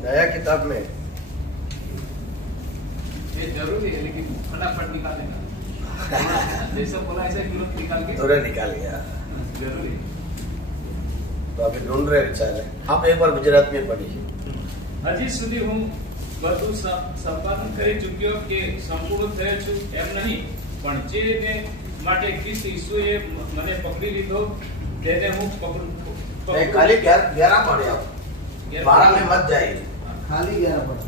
नया किताब में ये जरूरी है, लेकिन फटाफट निकाल देना। जैसा बोला ऐसा तुरंत निकाल के तुरंत निकाल गया। जरूरी। तो अभी ढूंढ रहे बेचारे। आप एक बार गुजरात में पढ़ी। હજી સુધી હું બધું સંપાદન કરી ચૂક્યો કે સંપૂર્ણ થયો છું એમ નહીં, પણ જે માટે ખ્રિસ્ત ઈસુએ મને પકડી લીધો તેને હું પકડું। खाली 11 पढ़े आप, 12 में मत जाइए, खाली 11 पढ़े।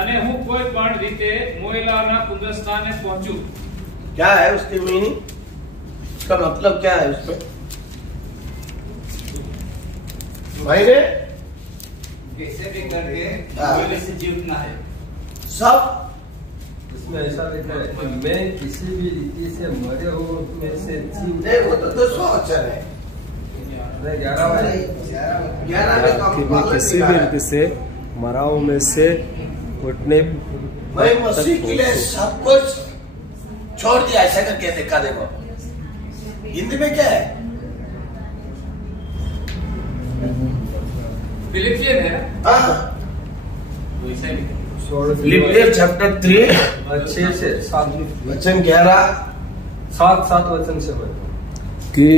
અને હું કોઈ પણ રીતે મોયેલાના પુનરુત્થાને પહોંચું। क्या है उसकी मीनिंग? उसका मतलब क्या है उसमें? भाई ने कैसे भी करके मोयले से जीतना है। सब इसमें ऐसा लिखा है कि मैं किसी भी रीति से मरे हो उसमें से जीव। नहीं, वो तो 200 अक्षर है। 11 वाले 11 में तो कि मैं किसी भी रीति से मराओं में से उठने मैं मसीह के लिए सब कुछ छोड़ दिया, ऐसा करके देखा। देखो हिंदी में क्या है? फिलिपियन है ना, हाँ, वैसा ही लिखा। फिलिपियर चैप्टर 3 6 से 7 वचन 11 7 वचन से मैं कि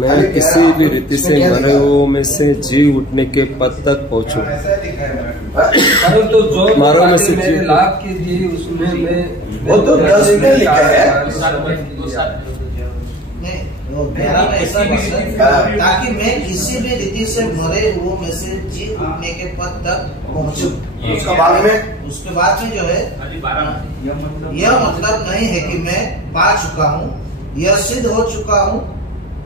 मैं किसी भी रीति से मरे हुओं में से जी उठने के पद तक पहुंचूं। तो जो मारो में से मेरे जीव। लाभ की थी उसमें मैं वो तो 10 में लिखा है। ऐसा ताकि मैं किसी भी रीति से मरे हुओं में से जी उठने के पद तक पहुंचूं। उसका बाद में उसके बाद में जो है हजी 12 यह मतलब नहीं है कि मैं पा चुका हूँ, यह सिद्ध हो चुका हूँ,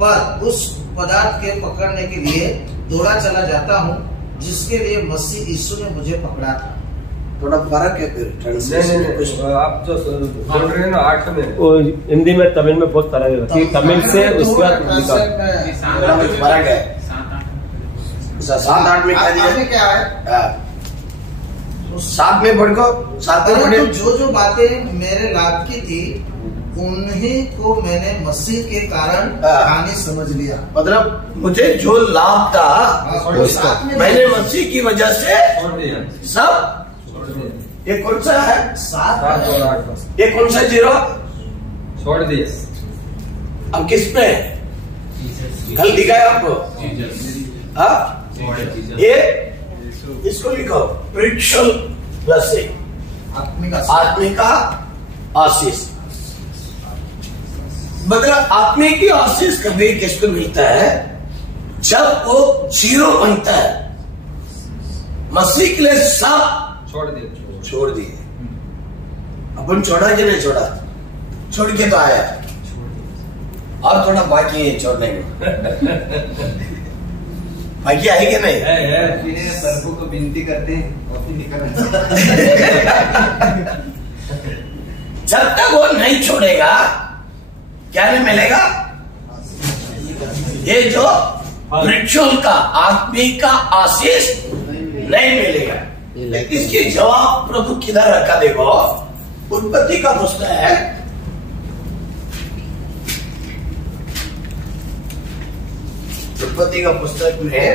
पर उस पदार्थ के पकड़ने के लिए दौड़ा चला जाता हूँ जिसके लिए मसीह यीशु ने मुझे पकड़ा था। थोड़ा फर्क है फिर ट्रांसलेशन में कुछ। नहीं, आप जो बोल रहे हैं ना 8 में वो हिंदी में तमिल में बहुत फर्क है कि तमिल से उसके बाद निकाल। फर्क है। 7-8 में क्या दिया? क्या है? 7 में पढ़ को 7 में पढ़े। जो बातें मेरे लाभ की थी उन्हीं को मैंने मसीह के कारण हानि समझ लिया। मतलब मुझे जो लाभ था मैंने मसीह की वजह से छोड़ दिया सब। ये कौन सा है? 7 और 8 ये कौन सा 0? छोड़ दिया। अब किस पे कल दिखाया आपको? हाँ, ये इसको लिखो स्पिरिचुअल ब्लेसिंग, आत्मिक आशीष। मतलब आत्मिक की आशीष कभी किसको मिलता है? जब वो 0 बनता है। मसीह के लिए सब छोड़ दिए। अपन छोड़ा कि नहीं छोड़ा? छोड़ के तो आया और थोड़ा बाकी है छोड़ने में। बाकी आई कि नहीं? प्रभु को विनती करते हैं कॉफी निकल। जब तक वो नहीं छोड़ेगा क्या नहीं मिलेगा? ये जो रिचुअल का आत्मिक का आशीष नहीं मिलेगा। इसकी जवाब प्रभु किधर रखा? देखो उत्पत्ति का पुस्तक है, उत्पत्ति का पुस्तक में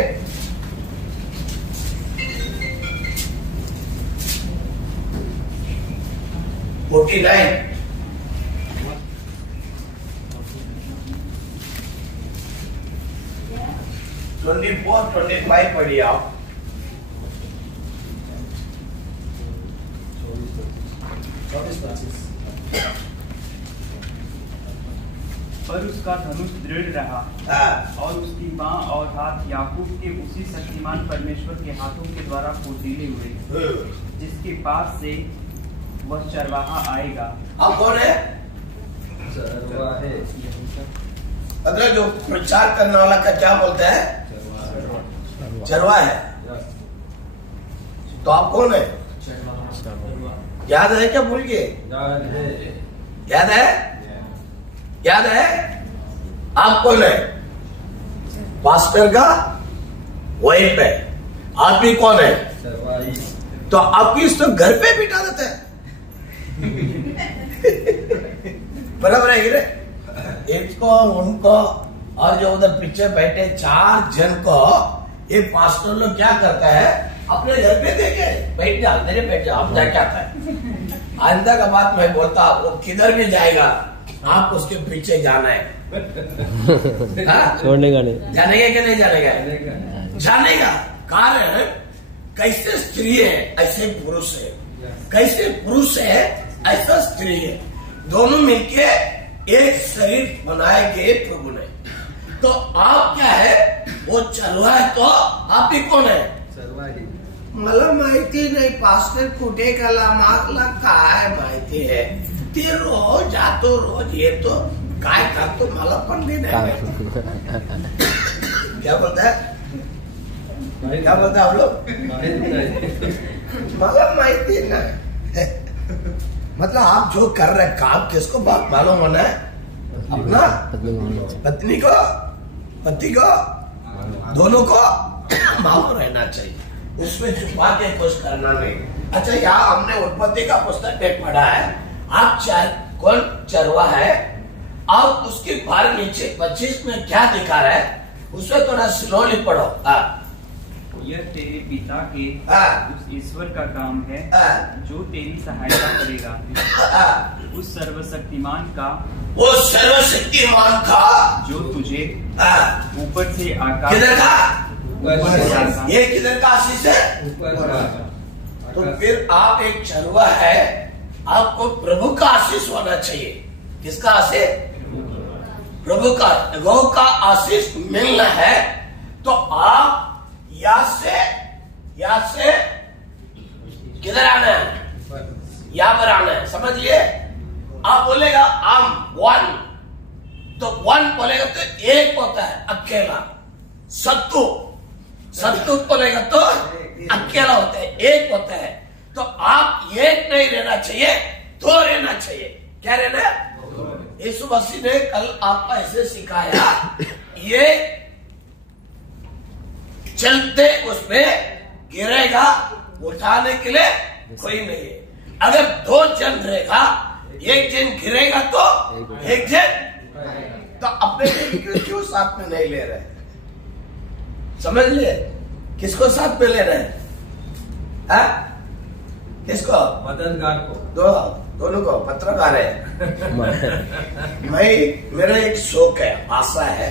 49 24-25 पढ़िए आप। पर उसका धनुष दृढ़ रहा और उसकी बाँ और हाथ याकूब के उसी शक्तिमान परमेश्वर के हाथों के द्वारा फुर्तीले हुए, जिसके पास से वह चरवाहा आएगा। आप कौन है? मतलब जो प्रचार करने वाला का क्या बोलता है? चरवा है। तो आप कौन है? याद है क्या? भूल गए? याद है? याद है? आप कौन है? पास्टर का वाइफ है। आप भी कौन है? तो आपकी इस तो घर पे बिठा देते हैं। बराबर है हीरे? इसको उनको और जो उधर पीछे बैठे 4 जन को ये पास्टर लोग क्या करता है, अपने घर पे देखे बैठ जा, मेरे बैठ जा, आप क्या क्या है। आइंदा का बात मैं बोलता, वो किधर भी जाएगा आप उसके पीछे जाना है। छोड़ने का नहीं, जानेगा कि नहीं जानेगा? जानेगा। कारण कैसे स्त्री है ऐसे पुरुष है, कैसे पुरुष है ऐसा स्त्री है, दोनों मिलके एक शरीर बनाए गए प्रभु ने। तो आप क्या है, वो चरवा है, तो आप ही कौन है? मला माहिती नाही, पास्टर कुठे गेला, मागला काय माहिती है, ते रोज जातो, रोज येतो, काय करतो मला पण नाही माहिती। क्या बोलता है, क्या बोलता है आप लोग? मला माहिती नहीं। मतलब आप जो कर रहे काम किसको बात मालूम होना है? अपना पत्नी को, पति को, दोनों को मालूम रहना चाहिए, उसमें छुपा के कुछ करना नहीं। अच्छा, यहाँ हमने उत्पत्ति का पुस्तक में पढ़ा है, आप कौन चरवा है, आप उसके बाहर नीचे 25 में क्या दिखा रहा है, उसमें थोड़ा स्लोली पढ़ो। यह तेरे पिता के उस ईश्वर का काम है जो तेरी सहायता करेगा, उस सर्वशक्तिमान का, वो सर्वशक्तिमान का जो तुझे ऊपर से आकाश, किधर का, ये किधर का आशीष है? तो फिर आप एक चरवा है, आपको प्रभु का आशीष होना चाहिए। किसका आशीष? प्रभु का, गौ का आशीष मिलना है। तो आप या से किधर आना है? यहाँ पर आना है, समझिए। आप बोलेगा आम वन, तो वन बोलेगा तो एक होता है अकेला। सत्तू, सत्तू बोलेगा तो अकेला होता है, एक होता है। तो आप एक नहीं रहना चाहिए, दो रहना चाहिए। क्या रहना? यीशु मसीह ने कल आपको ऐसे सिखाया, ये चलते उसमें गिरेगा, उठाने के लिए कोई नहीं है। अगर दो जन रहेगा, एक जन गिरेगा तो एक जन, तो अपने क्यों साथ में नहीं ले रहे? समझ लिए? किसको साथ में ले रहे हैं? किसको? मददगार को, दोनों को, पत्रकार है। मेरा एक शौक है, आशा है,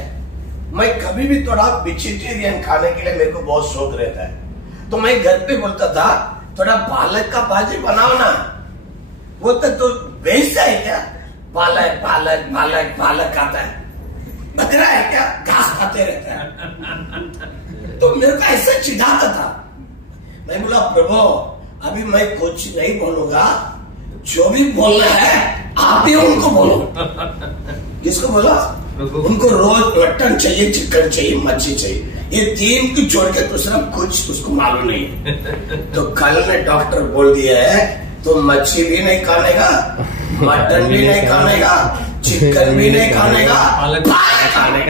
मैं कभी भी थोड़ा वेजिटेरियन खाने के लिए मेरे को बहुत शौक रहता है। तो मैं घर पे बोलता था, थोड़ा पालक का भाजी बनाओ ना। वो तो वैसा है क्या? पालक पालक पालक पालक खाता है, बकरा है क्या? घास खाते रहता है। तो मेरे को ऐसा चिढ़ाता था। मैं बोला, प्रभु अभी मैं कुछ नहीं बोलूंगा, जो भी बोलना है आप ही उनको बोलो। किसको बोला? उनको रोज मटन चाहिए, चिकन चाहिए, मच्छी चाहिए, ये तीन को छोड़ के दूसरा कुछ उसको मालूम नहीं। तो कल ने डॉक्टर बोल दिया है, तो मच्छी भी नहीं खाने का, मटन भी नहीं खाने का, चिकन भी नहीं खाने का, पालक खाने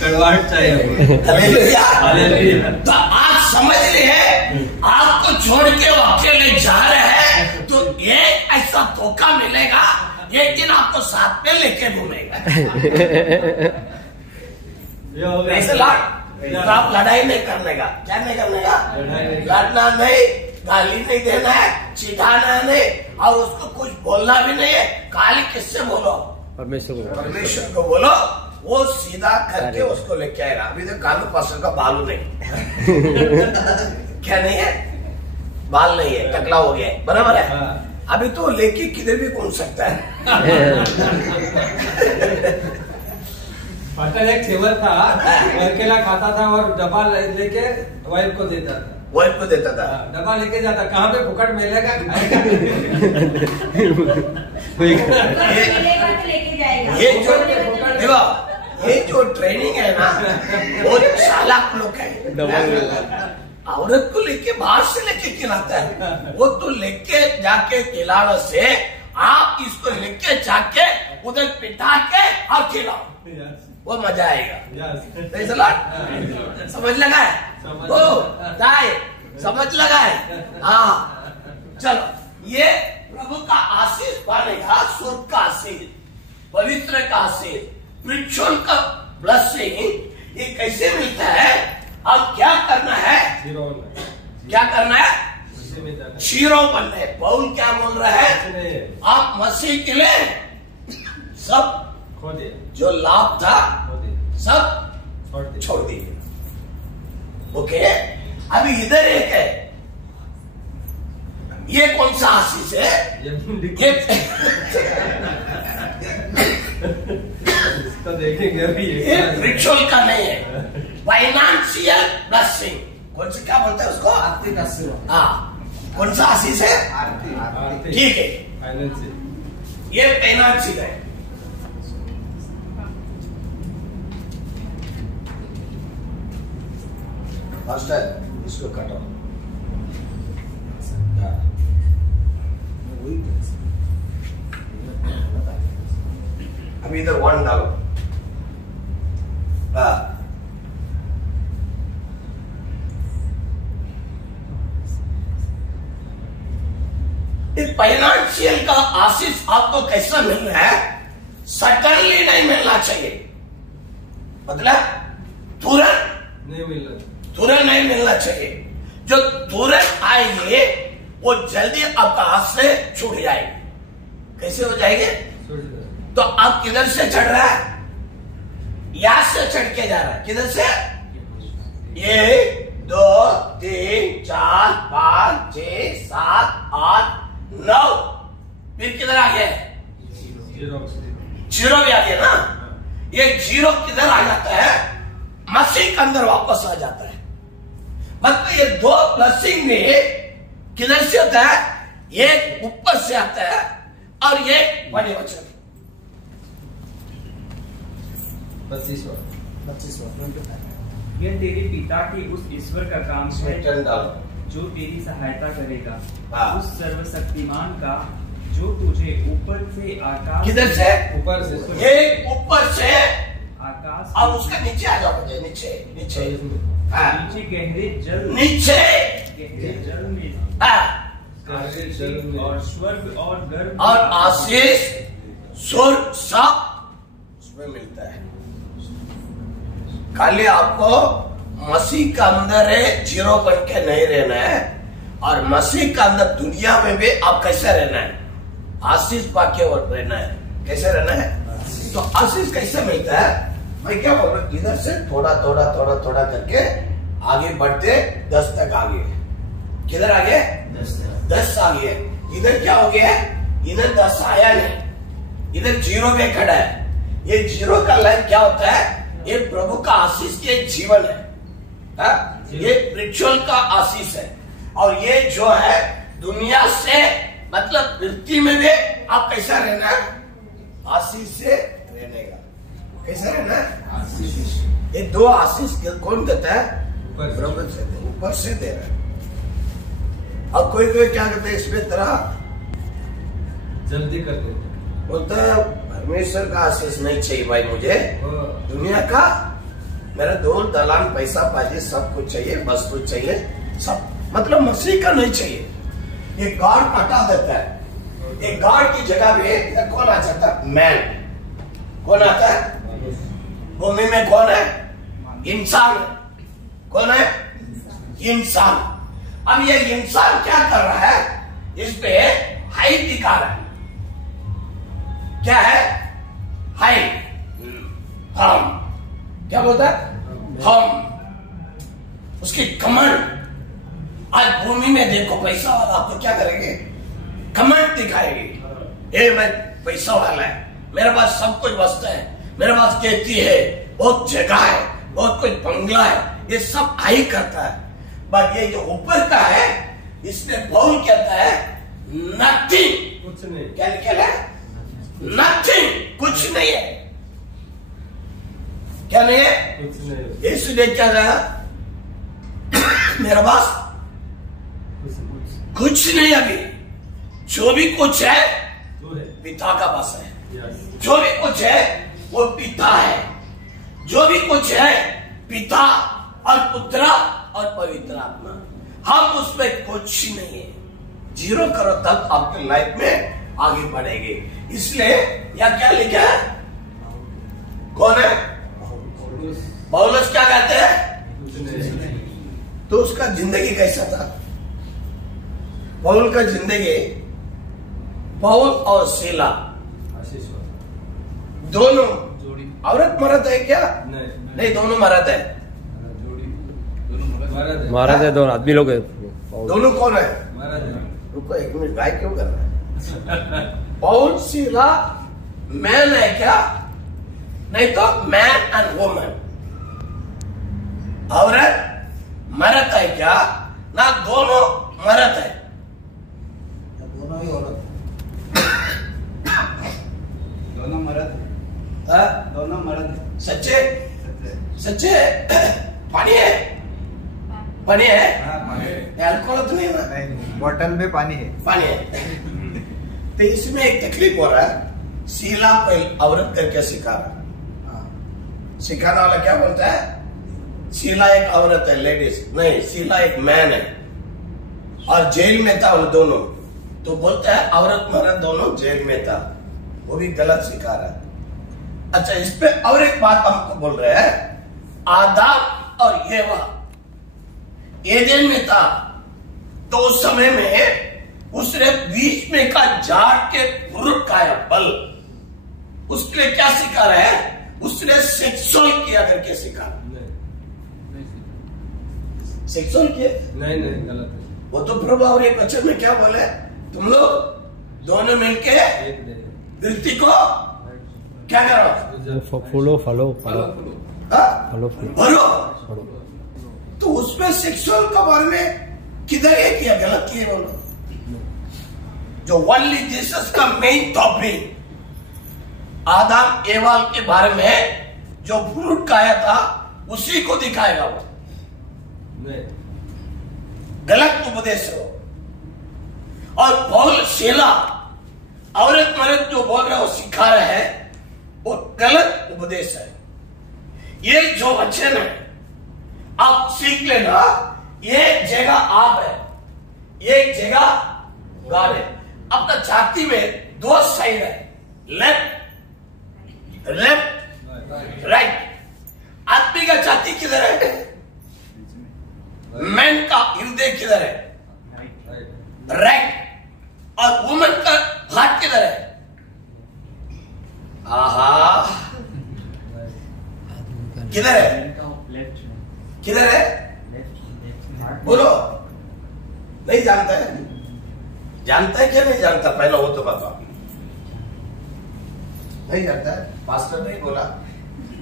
कड़वाहट चाहिए। तो आप समझ रहे हैं, आपको छोड़ के वो अकेले जा रहे हैं, तो एक ऐसा धोखा मिलेगा, एक दिन आपको साथ में लेके घूमेगा। ऐसे तो आप लड़ाई नहीं करने का, क्या नहीं करने का? लड़ना नहीं, गाली नहीं देना है, चिढ़ाना नहीं, और उसको कुछ बोलना भी नहीं है। गाली किससे बोलो? परमेश्वर को बोलो, वो सीधा करके उसको लेके आएगा। अभी तो कानू पास्टर का बालू नहीं क्या नहीं है? बाल नहीं है, टकला हो गया है, बराबर है। अभी तो लेके किधर भी घूम सकता है। पास्टर एक सेवर था, अकेला खाता था और डब्बा लेके वाइफ को देता था, वाइफ को देता था। डब्बा लेके जाता, कहाँ पे फुकट मिलेगा? ये जो ट्रेनिंग है ना, वो चालाक लोग है। औरत को लेके बाहर से लेके खिलाता है, वो तो लेके जाके खिलाने से आप इसको लेके जाके उधर पिटा के और खिलाओ, वो मजा आएगा। समझ लगा है? समझ लगा है? हाँ, चलो, ये प्रभु का आशीष पाने का, स्वर्ग का आशीष, पवित्र का आशीष, स्पिरिचुअल का ब्लेसिंग ये कैसे मिलता है? अब क्या करना है? क्या करना है? हीरो बनना है। पौल क्या बोल रहा है? आप मसीह के लिए सब जो लाभ था सब छोड़ दीजिए। ओके, अभी इधर एक है, ये कौन सा आशीष है? ये देखेंगे अभी। ये रिचुअल का नहीं है, फाइनेंशियल ब्लेसिंग। कौन सा क्या बोलते हैं उसको? आर्थिक आशीर्वाद। हाँ, कौन सा आशीष है? आर्थिक। ठीक है, फाइनेंशियल। ये फाइनेंशियल है। मास्टर इसको काटो। अभी इधर 1 डालो। फाइनेंशियल का आशीष आपको कैसा मिल रहा है? सडनली नहीं मिलना चाहिए, मतलब तुरंत नहीं मिलना चाहिए। जो तुरंत आएंगे वो जल्दी आपका हाथ से छूट जाएगी। कैसे हो जाएंगे? तो आप किधर से चढ़ रहा है? यहां से चढ़ के जा रहा है। किधर से? 1 2 3 4 5 6 7 8 9, फिर किधर आ गया? जीरो भी आ गया ना। ये जीरो किधर आ जाता है? मसीह के अंदर वापस आ जाता है। मतलब ये 2 ब्लेसिंग में किधर से होता है? एक ऊपर से आता है और ये बड़े वचन 25वां। यह तेरे पिता के उस ईश्वर का काम है जो तेरी सहायता करेगा, उस सर्वशक्तिमान का जो तुझे ऊपर से आकाश। किधर से? ऊपर से। ये ऊपर से आकाश। अब उसका नीचे आ जाओ। मुझे नीचे नीचे गहरे जल में और स्वर्ग और गर्भ और आशीष स्वर्ग सब उसमें मिलता है। खाली आपको मसीह का अंदर है, जीरो बन के नहीं रहना है। और मसीह का अंदर दुनिया में भी आप कैसे रहना है? आशीष पाके और रहना है। कैसे रहना है? तो आशीष कैसे मिलता है? मैं क्या बोल रहा हूँ, इधर से थोड़ा थोड़ा थोड़ा थोड़ा करके आगे बढ़ते 10 तक आ गए। किधर आ गए? 10 आ गए। इधर क्या हो गया? इधर 10 आया नहीं, इधर जीरो में खड़ा है। ये जीरो का लाइन क्या होता है? ये प्रभु का आशीष के जीवन है। ये रिचुअल का आशीष है। और ये जो है दुनिया से मतलब पृथ्वी में भी आप कैसा रहना है? आशीष से रहने का। कैसा रहना है? आशीष। ये 2 आशीष कौन देता है? प्रभु से, ऊपर से दे रहा है। और कोई क्या करते हैं इसमें तरह जल्दी कर देते, बोलता है परमेश्वर का आशीष नहीं चाहिए भाई, मुझे दुनिया का मेरा दौलत दलान पैसा पाजी सब कुछ चाहिए, बस कुछ चाहिए सब, मतलब मसीह का नहीं चाहिए। ये गॉड हटा देता है। ये गॉड की जगह पे कौन आ जाता है? मैन। कौन आता है? भूमि में कौन है? इंसान। कौन है? इंसान। अब ये इंसान क्या कर रहा है? इस पे हाइट दिखा रहा है। क्या है? हाइट। हम क्या बोलता है? हम। उसकी कमांड। आज भूमि में देखो पैसा वाला आपको क्या करेंगे? कमांड दिखाएगी। ए मैं पैसा वाला है, मेरे पास सब कुछ वस्तु है, मेरे पास खेती है, बहुत जगह है, बहुत कुछ बंगला है, ये सब हाई करता है। बट ये जो ऊपर का है इसमें पौल कहता है नथिंग। कुछ नहीं। क्या लिखा है? नथिंग। कुछ नहीं है। क्या नहीं है? कुछ नहीं। इसलिए क्या रहा? मेरे पास कुछ नहीं। अभी जो भी कुछ है पिता का पास है। जो भी कुछ है वो पिता है। जो भी कुछ है पिता और पुत्र और पवित्र आत्मा। हम उसमें कुछ नहीं है। जीरो करो तब आपके लाइफ में आगे बढ़ेंगे। इसलिए या क्या लिखा है? कौन है? पौलुस क्या कहते हैं? तो उसका जिंदगी कैसा था? पौल का जिंदगी, पौल और सीला दोनों औरत मर्द है क्या? नहीं, दोनों मर्द है। महाराज है, दोनों आदमी लोग है। दोनों कौन है? रुको एक मिनट, गाय क्यों कर रहा है? पौल सीला मैन है क्या? नहीं तो मैन एंड वुमन, औरत मर्द है क्या? ना, दोनों मर्द है। दोनों ही औरत, दोनों मर्द, दोनों मर्द। सच्चे सच्चे पानी है, पानी है, अल्कोहल तो नहीं है ना? बोतल में पानी है, पानी है। तो इसमें एक तकलीफ हो रहा है। सीला को औरत करके सिखा रहा है। सिखाने वाला क्या बोलता है? सीला एक औरत है, लेडीज नहीं, सीला एक मैन है और जेल में था वो दोनों। तो बोलता है औरत मर्द दोनों जेल में था। वो भी गलत सिखा रहा है। अच्छा, इस पे और एक बात हमको बोल रहे हैं। आदम और येवा एदेन में था, तो उस समय में उसने बीच में का झाड़ के फ्रूट खाया, फल। उसके लिए क्या सिखा रहा है? उसने सेक्सुअल किया करके सिखा। सेक्सुअल किया? नहीं, गलत है। वो तो प्रभु और एक वचन में क्या बोले? तुम लोग दोनों मिलके धरती को क्या करो? फॉलो भरो। तो उसमें सेक्सुअल के बारे में किधर ये किया? गलत किए बोलो। जो ओनली जीसस का मेन टॉपिक आदम एवाल के बारे में जो फ्रूट खाया था, उसी को दिखाएगा वो। गलत उपदेश हो। और पौल सीला औरत मर्द जो बोल रहे हो सिखा रहे हैं, वो गलत उपदेश है। ये जो वचन है आप सीख लेना। ये जगह आप है, ये जगह गॉड है। अपना छाती में दो साइड है, लेफ्ट राइट। आदमी का छाती किधर है? मैन का हृदय किधर है? राइट। और वुमन का हार्ट किधर है? आहा, किधर है? किधर है? बोलो। नहीं जानता है? जानता है क्या नहीं जानता? पहला वो तो बताओ। नहीं जानता है? मास्टर नहीं बोला,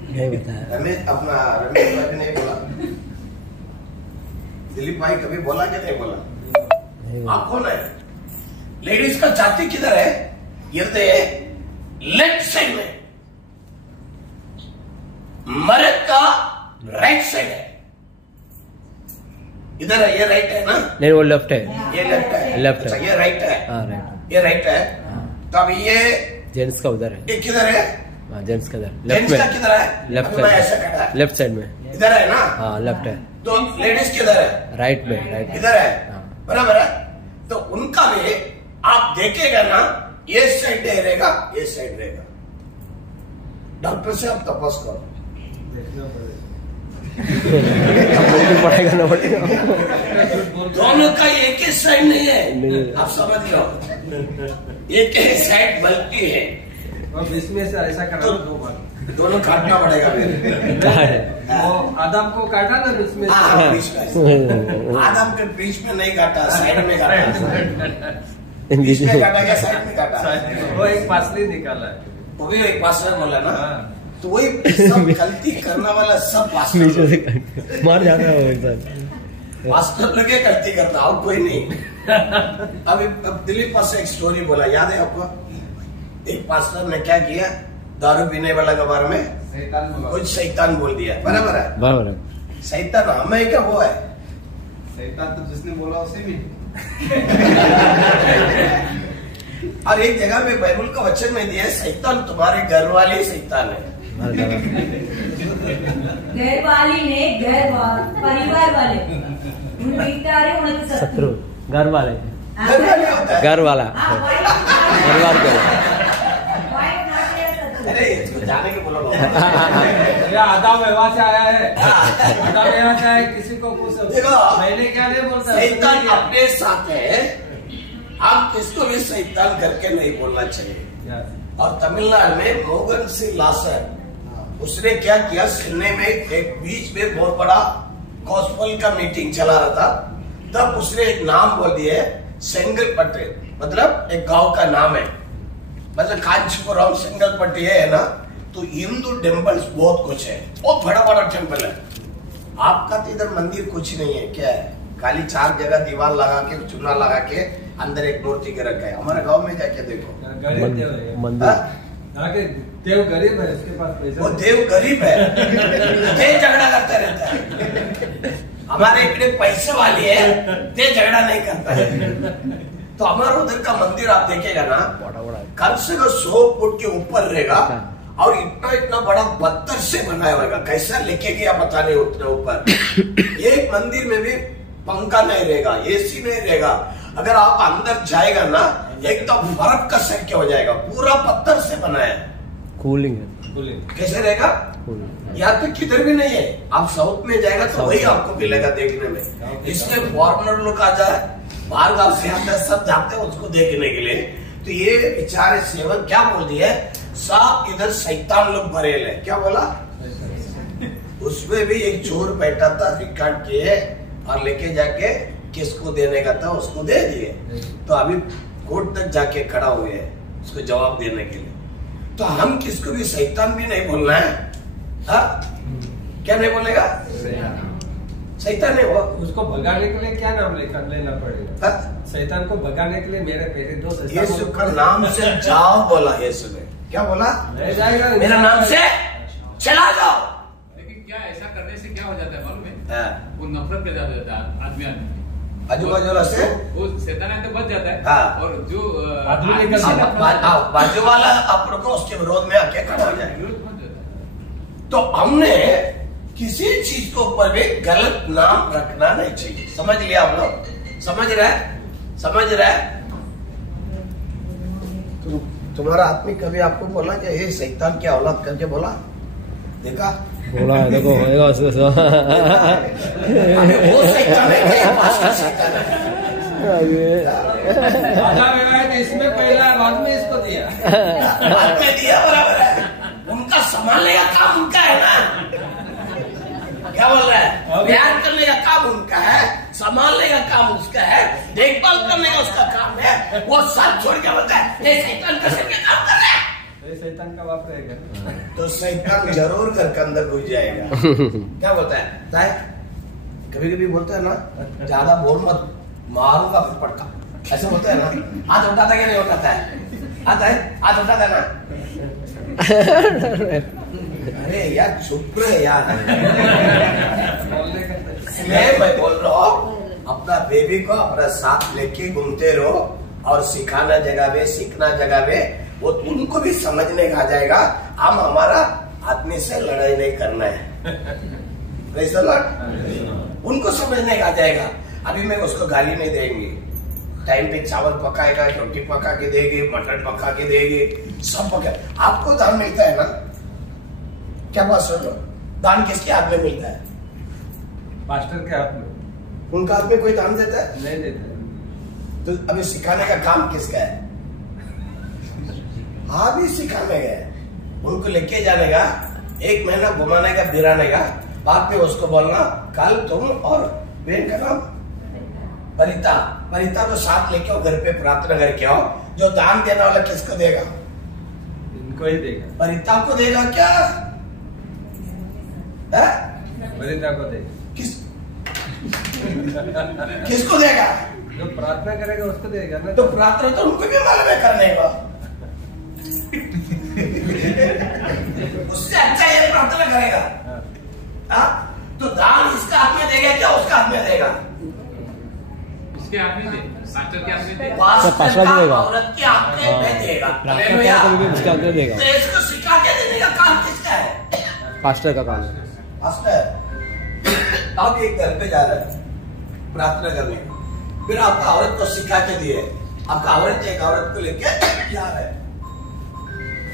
नहीं बताया। रमेश भाई भी नहीं बोला, दिलीप भाई कभी बोला कि नहीं बोला? आप कौन है? लेडीज का छाती किधर है? हृदय लेफ्ट साइड में, मर्द का राइट साइड है। इधर है, ये राइट है ना? नहीं, वो लेफ्ट है। ये लेफ्ट है। लेफ्ट अच्छा, है। ये राइट है। हाँ, राइट। ये राइट है। तो अभी ये जेंट्स का उधर है। ये किधर है? हाँ, जेंट्स का उधर, जेंट्स लेफ्ट का में। किधर है? लेफ्ट अभी मैं ऐसा साइड, कहता है। लेफ्ट साइड में। इधर है ना? हाँ, लेफ्ट है। तो लेडीज किधर है? राइट में, राइट। इधर है। हाँ। बराबर है। तो उनका भी आप देखेगा ना, ये साइड रहेगा, ये साइड रहेगा। डॉक्टर से आप तपस करो। पड़ेगा ना पड़ेगा। दोनों का एक ही साइड नहीं है, नहीं। आप समझ लो। एक ही साइड बल्कि है, और बीच में से ऐसा करा तो दो बार। दोनों काटना पड़ेगा फिर। वो आदम को काटा ना बीच में से। हाँ, बीच में। आदम के बीच में नहीं काटा, साइड में काटा। बीच में काटा क्या साइड में काटा? वो एक पासली निकाला है। वो भी एक पास्टर बोला ना। हाँ। तो वही सब गलती करने वाला सब नीचे पास्टर से मार जाता है वो इंसान। पास्टर लगे गलती करना, और कोई नहीं। अभी अब दिलीप पास एक स्टोरी बोला, याद है आपको? एक पास्टर ने क्या किया? दारू पीने वाला के बारे में कुछ शैतान बोल दिया। बराबर है? बराबर है। शैतान हमें क्या वो है? शैतान तो जिसने बोला उसे भी। और एक जगह में बाइबल का वचन में दिया है, शैतान तुम्हारे घर वाले शैतान है। घर वाली ने परिवार वाले शत्रु, घर वाले, घर वाले होता है। घर वाला, परिवार के। अरे इसको जाने के बोलो बाबा। आधा व्यवहार से आया है, आधा व्यवहार से आया, किसी को कुछ देखो मैंने क्या नहीं बोलता, शैतान अपने साथ है, आप किसको भी शैतान करके नहीं बोलना चाहिए। और तमिलनाडु में मोगन सिंह लासर उसने क्या किया, चेन्नई में एक बीच में बहुत बड़ा गॉस्पेल का मीटिंग चला रहा था, तब उसने एक नाम बोल दिया सेंगलपट्टी, मतलब एक गांव का नाम है, मतलब कांचीपुरम सेंगलपट्टी है ना, तो हिंदू टेम्पल्स बहुत कुछ है, बहुत बड़ा बड़ा टेम्पल है। आपका तो इधर मंदिर कुछ नहीं है, क्या है, खाली 4 जगह दीवार लगा के चूना लगा के अंदर एक मूर्ति के रखा है। हमारे गांव में जाके देखो मंदिर देव गरीब है, उसके पास पैसा, वो देव गरीब है, ते झगड़ा करता रहता है। हमारे इकडे पैसे वाली है, ते झगड़ा नहीं करता है। तो हमारे उधर का मंदिर आप देखेगा ना, कम से कम 100 फुट के ऊपर रहेगा, और इतना इतना बड़ा पत्थर से बनाया होगा, कैसा लेके गया पता नहीं उतने ऊपर। एक मंदिर में भी पंखा नहीं रहेगा, एसी नहीं रहेगा, अगर आप अंदर जाएगा ना एकदम बर्फ का सेक हो जाएगा, पूरा पत्थर से बनाया, कूलिंग है, कैसे रहेगा, यहाँ तो किधर भी नहीं है। आप साउथ में जाएगा तो वही आपको मिलेगा देखने में, इसलिए फॉरेनर लोग आ जाए, बाहर गांव से आते सब जाते हैं उसको देखने के लिए। तो ये बेचारे सेवक क्या बोल दिए, साफ इधर शैतान लोग भरेल है, क्या बोला, उसमें भी एक चोर बैठा था, रिकॉर्ड किए और लेके जाके किसको देने का था उसको दे दिए। तो अभी कोर्ट तक जाके खड़ा हुए हैं उसको जवाब देने के लिए। तो हम किसको भी शैतान भी नहीं बोलना है, हा? क्या नहीं बोलेगा, शैतान है वो, उसको भगाने के लिए क्या नाम लेना पड़ेगा, शैतान को भगाने के लिए मेरे पहले 2 यीशु का नाम से जाओ बोला, यीशु ने क्या बोला, मेरा नाम से चला जाओ। लेकिन क्या ऐसा करने से क्या हो जाता है मालूम है, वो नफरत पैदा हो जाता है आदमी में, आजू बाजू से वो शैतान है तो बच जाता है। हाँ। और जो बाजू वाला आप लोग उसके विरोध में आके खड़ा हो जाए। तो हमने किसी चीज को ऊपर भी गलत नाम रखना नहीं चाहिए, समझ लिया हम लोग, समझ रहे। तुम्हारा आदमी कभी आपको बोला कि ये शैतान की औलाद करके बोला, देखा बोला है, देखो होएगा उसको वो शैतान है, इसमें पहला बाद में इसको दिया, बाद में दिया, बराबर है, उनका संभालने का काम उनका है ना, क्या बोल रहा है, प्यार करने का काम उनका है, संभालने का काम उसका है, देखभाल करने का उसका काम है, वो सब छोड़ के बोलता है ये शैतान कसम के काम कर रहा है, शैतान का बाप रहेगा, तो शैतान जरूर घर के अंदर घुस जाएगा। क्या बोलता है, कभी कभी बोलता है ना, ज्यादा बोल मत, मारूंगा फिर पटका, ऐसे बोलता है ना, हाथ उठाता क्या नहीं उठाता है, आता है हाथ उठाता है ना, अरे यार चुप रहे यार, मैं बोल रहा हूँ अपना बेबी को अपना साथ लेके घूमते रहो, और सिखाना जगह में, सीखना जगह में, वो उनको भी समझने आ जाएगा, हम हमारा आदमी से लड़ाई नहीं करना है, उनको समझने आ जाएगा। अभी मैं उसको गाली नहीं देंगे, टाइम पे चावल पकाएगा, रोटी पका के देगी, मटन पका के देगी, सब पका। आपको दान मिलता है ना, क्या बात सुन लो, दान किसके हाथ में मिलता है, पास्टर के हाथ में, उनका हाथ में कोई दान देता है, नहीं देता। तो अभी सिखाने का काम किसका है, आप ही सिखाने गए, उनको लेके जाने का, 1 महीना घुमाने का, बिराने का, बाद में उसको बोलना कल तुम और बहन का नाम परिता को साथ लेके आओ, घर पे प्रार्थना करके आओ। जो दान देने वाला किसको देगा, इनको ही देगा, परिता को देगा क्या, परिता को देगा, किसको देगा, जो प्रार्थना करेगा उसको देगा ना, तो प्रार्थना तो उनको भी मालूम है करने का, उससे अच्छा ये प्रार्थना करेगा। तो दान इसका हाथ में देगा क्या उसका हाथ में देगा, इसके हाथ में दे, पास्टर के हाथ में दे, पास्टर देगा, औरत के हाथ में देगा, उसके हाथ में देगा। तो इसको सिखा के देने का काम किसका है, पास्टर का काम है। पास्टर आप एक घर पे जा रहे हैं प्रार्थना करने, फिर आपका औरत को सिखा के दिए, आपका औरत एक औरत को लेके जा रहे हैं,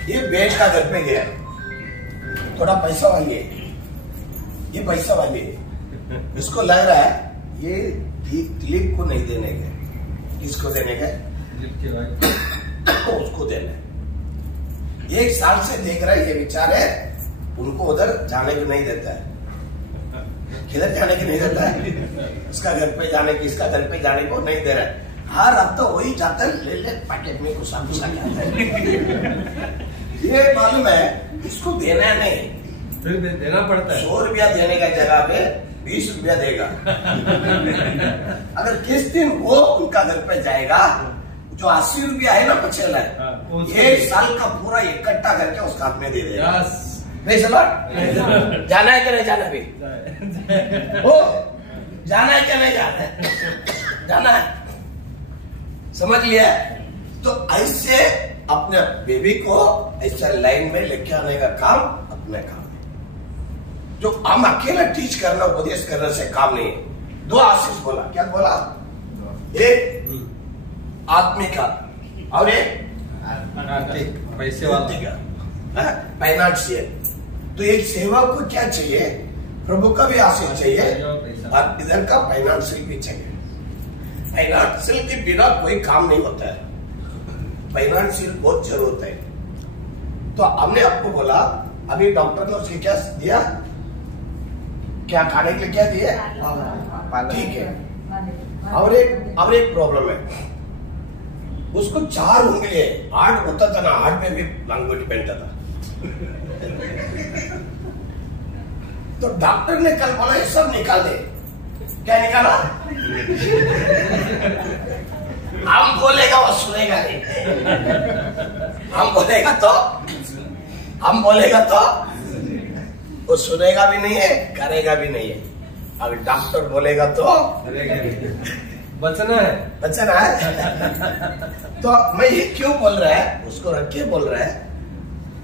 ये बेट का घर पे गया, थोड़ा पैसा वाली है, ये पैसा वाली है। इसको लग रहा है ये दिलीप को नहीं देने का, किसको देने का? उसको देना है। 1 साल से देख रहा है, ये विचार है उनको उधर जाने को नहीं देता है, किधर जाने की नहीं देता है, उसका घर पे जाने की, इसका घर पे जाने को नहीं दे रहा है। हर हफ्ता वही जाता है, ले ले पैकेट में घुसा घुसा जाता है। ये मालूम है इसको देना नहीं, फिर देना पड़ता है। 100 रुपया देने का जगह पे 20 रुपया देगा। अगर किस दिन वो उनका घर पे जाएगा, जो 80 रुपया है ना बचेला है, 1 साल का पूरा इकट्ठा करके उसका हाथ में दे देगा। नहीं समझ? जाना है कि नहीं जाना? भी हो जाना है क्या? नहीं जाना है, जाना है, समझ लिया? तो ऐसे अपने बेबी को ऐसा लाइन में लेके आने का काम अपने काम है। जो हम अकेला टीच करना, उपदेश करने से काम नहीं है। 2 आशीष बोला, क्या बोला? एक आत्मिक और एक पैसे वाला, फाइनेंशियल। तो एक सेवा को क्या चाहिए? प्रभु का भी आशीष चाहिए और इधर का फाइनेंशियल भी चाहिए। फाइनेंशियल के बिना कोई काम नहीं होता है, फाइनेंशियल बहुत जरूरत है। तो हमने आपको बोला, अभी डॉक्टर ने उसके क्या दिया, क्या खाने के लिए क्या दिया? ठीक है। और एक प्रॉब्लम है, उसको 4 उंगली है, 8 होता था ना, 8 में भी लंगोटी पहनता था। तो डॉक्टर ने कल बोला ये सब निकाल दे। क्या निकाला? हम बोलेगा वो सुनेगा नहीं, हम बोलेगा तो वो सुनेगा भी नहीं है, करेगा भी नहीं है। अगर डॉक्टर बोलेगा तो बचना है। तो मैं ये क्यों बोल रहा है, उसको रख के बोल रहा है,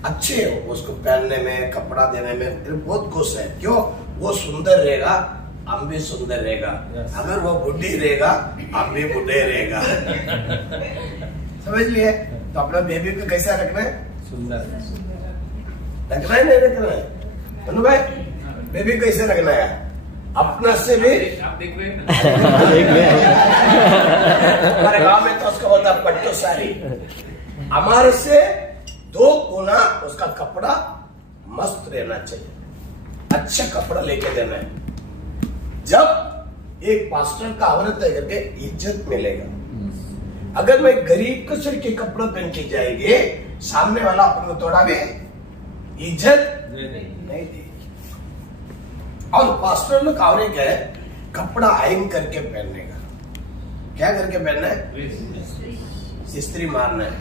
अच्छे हो उसको पहनने में, कपड़ा देने में बहुत खुश है। क्यों? वो सुंदर रहेगा, हम भी सुंदर रहेगा। अगर वो बुढ़ी रहेगा, हम भी बुढ़े रहेगा। समझ लिए? तो अपना बेबी को कैसा रखना है? सुंदर रखना है, नहीं रखना है? अनु भाई, बेबी को कैसे रखना है? अपना से भी आप देख रहे हैं हमारे गांव में तो उसको बोलता पट्टू साड़ी। हमारे से 2 गुना उसका कपड़ा मस्त रहना चाहिए, अच्छा कपड़ा लेके देना है। जब एक पास्टर का औरत है करके इज्जत मिलेगा। अगर मैं गरीब कसर के कपड़ा पहन के जाएंगे, सामने वाला अपन को थोड़ा भी इज्जत नहीं देगी। और पास्टर लोग और एक है, कपड़ा आयन करके पहनने का। क्या करके पहनना है? इस्त्री मारना है।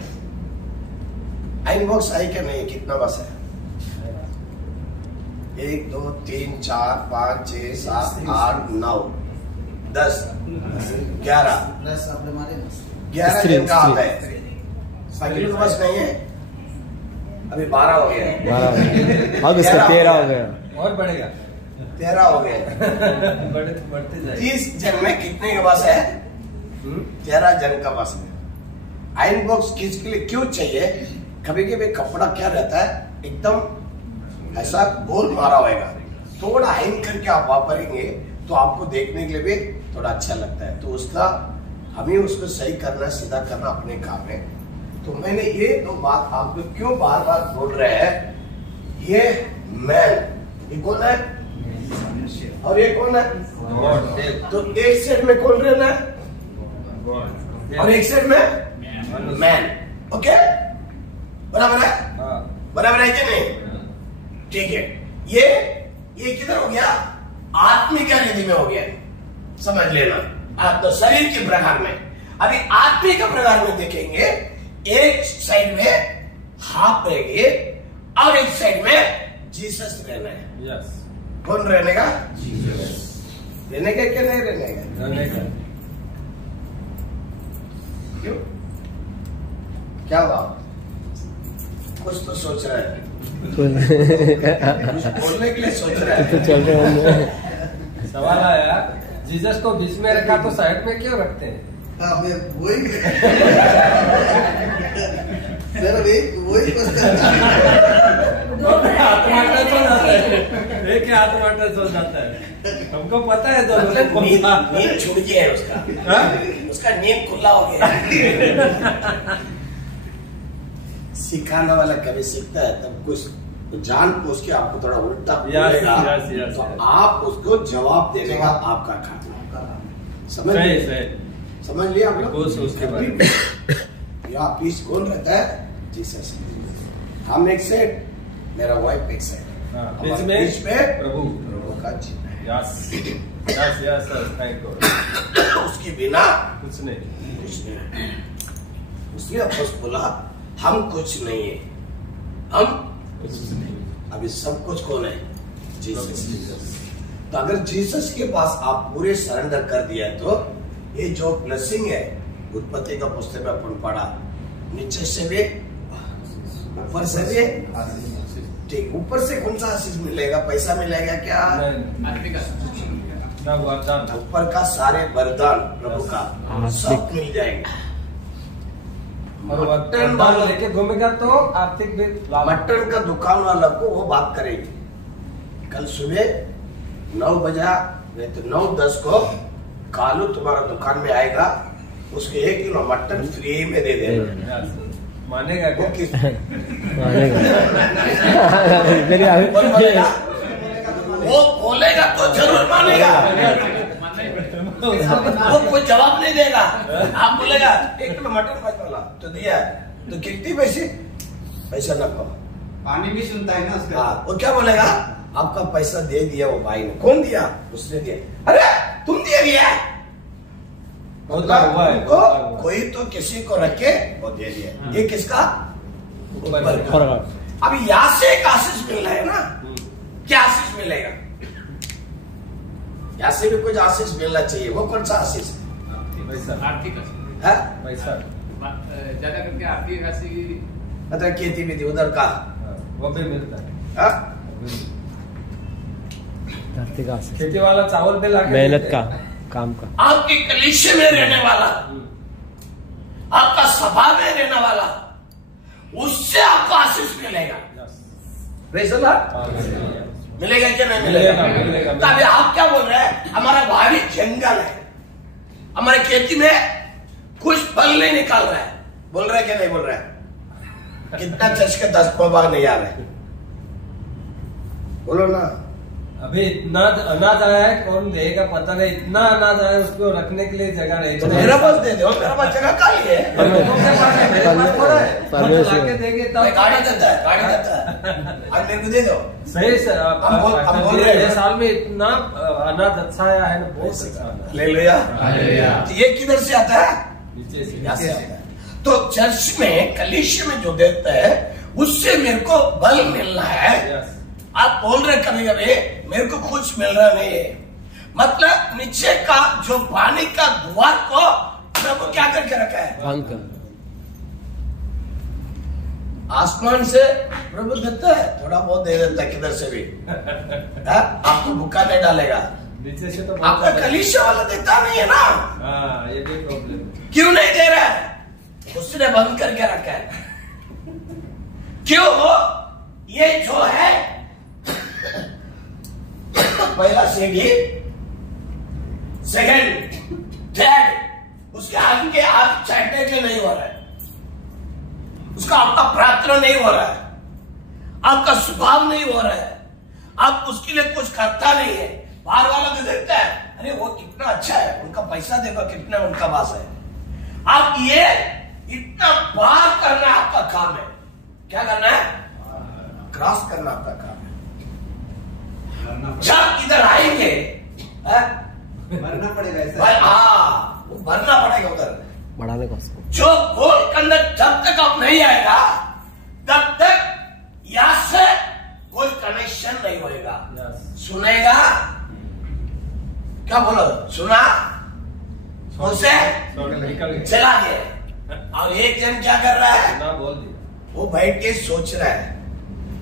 आयन बॉक्स आई क्या नहीं? कितना बस है? 1 2 3 4 5 6 7 8 9 10 11 11 दिन का आता है। साइकिल तो बस नहीं है, अभी 12 हो गया, अब इसका 13 हो गया और बढ़ेगा, 13 हो गए। बढ़ते जाए। 30 जन में कितने के पास है? 13 जन का पास है। आयरन बॉक्स किसके लिए क्यों चाहिए? कभी कभी कपड़ा क्या रहता है, एकदम ऐसा गोल मारा होगा, थोड़ा आयरन करके आप वापरेंगे तो आपको देखने के लिए भी थोड़ा अच्छा लगता है। तो उसका हमें उसको सही करना, सीधा करना अपने काम है। तो मैंने ये 2 बात आपको क्यों बार बार बोल रहे हैं? ये मैन, ये कौन है और ये कौन है? तो एक सेट में कौन रहना है और एक सेट में मैन। ओके, बराबर है? बराबर है कि नहीं? ठीक है। ये किधर हो गया? आत्मिक रिधि में हो गया, समझ लेना। तो शरीर के प्रकार में, अभी आत्मिक के प्रकार में देखेंगे, एक साइड में हाफ रहेंगे और एक साइड में जीसस रहना है। यस। कौन रहने का? जीसस। रहने का क्या नहीं रहने का? रहने का। क्यों? क्या हुआ? कुछ तो सोच रहा है, कुछ बोलने के लिए सोच रहा है। तो चल रहे होंगे। सवाल आया, जीसस को बीच में रखा तो साइड में क्यों रखते हैं? वही टमाटर सो जाता है, एक हाथ टमाटर सो जाता है, हमको पता है दोनों। नींद छूट गया है उसका नींद खुला हो गया। सिखाने वाला कभी सीखता है तब कुछ जान पूछ के आपको थोड़ा उल्टा बोलेगा तो आप उसको जवाब देने का आपका काम। समझ लिया आप लोग? उसके बारे में यहाँ पीस कौन रहता है? जीसस। हम एक साइड, मेरा वाइफ एक साइड, बीच में प्रभु का चिन्ह है। Yes thank God. उसके बिना कुछ नहीं। उसने आपको बोला हम कुछ नहीं है, हम कुछ नहीं। अभी सब कुछ कौन है? जीसस। तो अगर जीसस के पास आप पूरे सरेंडर कर दिया तो ये जो ब्लेसिंग है उत्पत्ति का पुस्तक में अपन पढ़ा, नीचे से भी ऊपर से भी ठीक। ऊपर से कौन सा आशीष मिलेगा? पैसा मिलेगा क्या? वरदान, ऊपर का सारे वरदान प्रभु का सब मिल जाएंगे। और मटन लेके घूमेगा तो आर्थिक भी लाभ। मटन का दुकान वाला को वो बात करेगी कल सुबह 9 बजे नहीं तो 9:10 को कालू तुम्हारा दुकान में आएगा, उसके 1 किलो मटन फ्री में दे देना। मानेगा क्या? वो बोलेगा तो जरूर मानेगा, वो कोई जवाब नहीं देगा। आप बोलेगा 1 किलो मटन वाला तो दिया तो कितनी पैसा न कहो, पानी भी सुनता है ना उसका। वो क्या बोलेगा? आपका पैसा दे दिया वो भाई ने। कौन दिया? उसने दिया। अरे तुम दे दिया? कोई तो किसी को रखे वो दे दिया। ये किसका? अभी यहाँ से एक आशीष मिल रहा है ना, क्या आशीष मिलेगा? यहाँ से भी कुछ आशीष मिलना चाहिए। वो कौन सा आशीष है? आर्थिक पैसा ज्यादा करके आर्थिक राशि, मतलब खेती विधि उधर का वो भी मिलता है। आर्थिक आशीष, खेती वाला चावल पे लाके मेहनत का काम का, आपके कलीसिया में रहने वाला, आपका सभा में रहने वाला, उससे आपको आशीष मिलेगा। मिलेगा क्या नहीं मिलेगा? तो अभी आप क्या बोल रहे हैं? हमारा भारी जंगल है, हमारे खेती में कुछ फल नहीं निकाल रहा है। बोल रहे क्या नहीं बोल रहे? कितना चर्च के 10 भाग नहीं आ रहे? बोलो ना। अभी इतना अनाज आया है, कौन देगा पता नहीं। इतना अनाज आया है, उसको रखने के लिए जगह नहीं। तो मेरा पास दे दो, मेरा पास जगह खाली है। लाके देंगे तब गाड़ी देता है, गाड़ी देता है। आज मेरे को दे दो। सही सर, हम बोल रहे हैं साल में इतना अनाज अच्छा आया है ना, बहुत अच्छा। ले लिया। तो ये किधर से आता है? नीचे से यहाँ से आता है। तो चर्च में कलीसिया में जो देता है उससे मेरे को बल मिलना है। आप बोल रहे कभी कभी मेरे को कुछ मिल रहा नहीं है, मतलब नीचे का जो पानी का द्वार को प्रभु क्या करके रखा है? आसमान से प्रभु देता है, थोड़ा बहुत दे देता है किधर से भी। आपको भूखा नहीं डालेगा। नीचे से तो आपका कलीसिया वाला देता नहीं है ना। ये भी प्रॉब्लम। क्यों नहीं दे रहा है? उसने बंद करके रखा है। क्यों? ये जो है पहला सीढ़ी, सेकंड, थर्ड, उसके आगे आप चढ़ने के नहीं हो रहा है, उसका आपका प्रार्थना नहीं हो रहा है, आपका स्वभाव नहीं हो रहा है, आप उसके लिए कुछ करता नहीं है। बाहर वाला तो देखता है, अरे वो कितना अच्छा है, उनका पैसा देखो कितना उनका पास है। आप ये इतना पार करना आपका काम है। क्या करना है? क्रॉस करना आपका काम है। जब इधर आएंगे भरना पड़ेगा ऐसा। वो भरना पड़ेगा उधर बढ़ाने का। जो गोल के अंदर जब तक आप नहीं आएगा तब तक यहाँ से कोई कनेक्शन नहीं होएगा। सुनेगा? क्या बोलो? सुना? उसे चला गया। और एक जन क्या कर रहा है? बोल दिया। वो बैठ के सोच रहा है।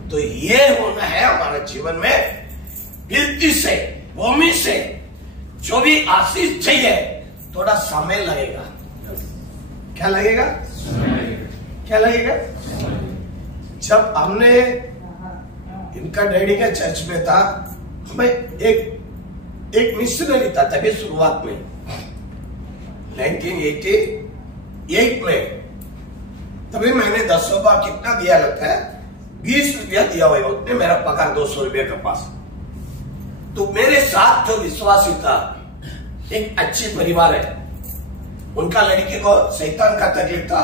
तो ये होना है हमारे जीवन में, पृथ्वी से, भूमि से जो भी आशीष चाहिए थोड़ा समय लगेगा। क्या लगेगा? क्या लगेगा? जब हमने इनका डैडी का चर्च में था। मैं एक मिशनरी था तभी शुरुआत में 1988 में। तभी मैंने 10 रुपया कितना दिया लगता है, 20 रुपया दिया हुआ, उतने मेरा पगार 200 रुपया के पास। तो मेरे साथ जो विश्वासी था, एक अच्छी परिवार है, उनका लड़की को शैतान का तकलीफ था,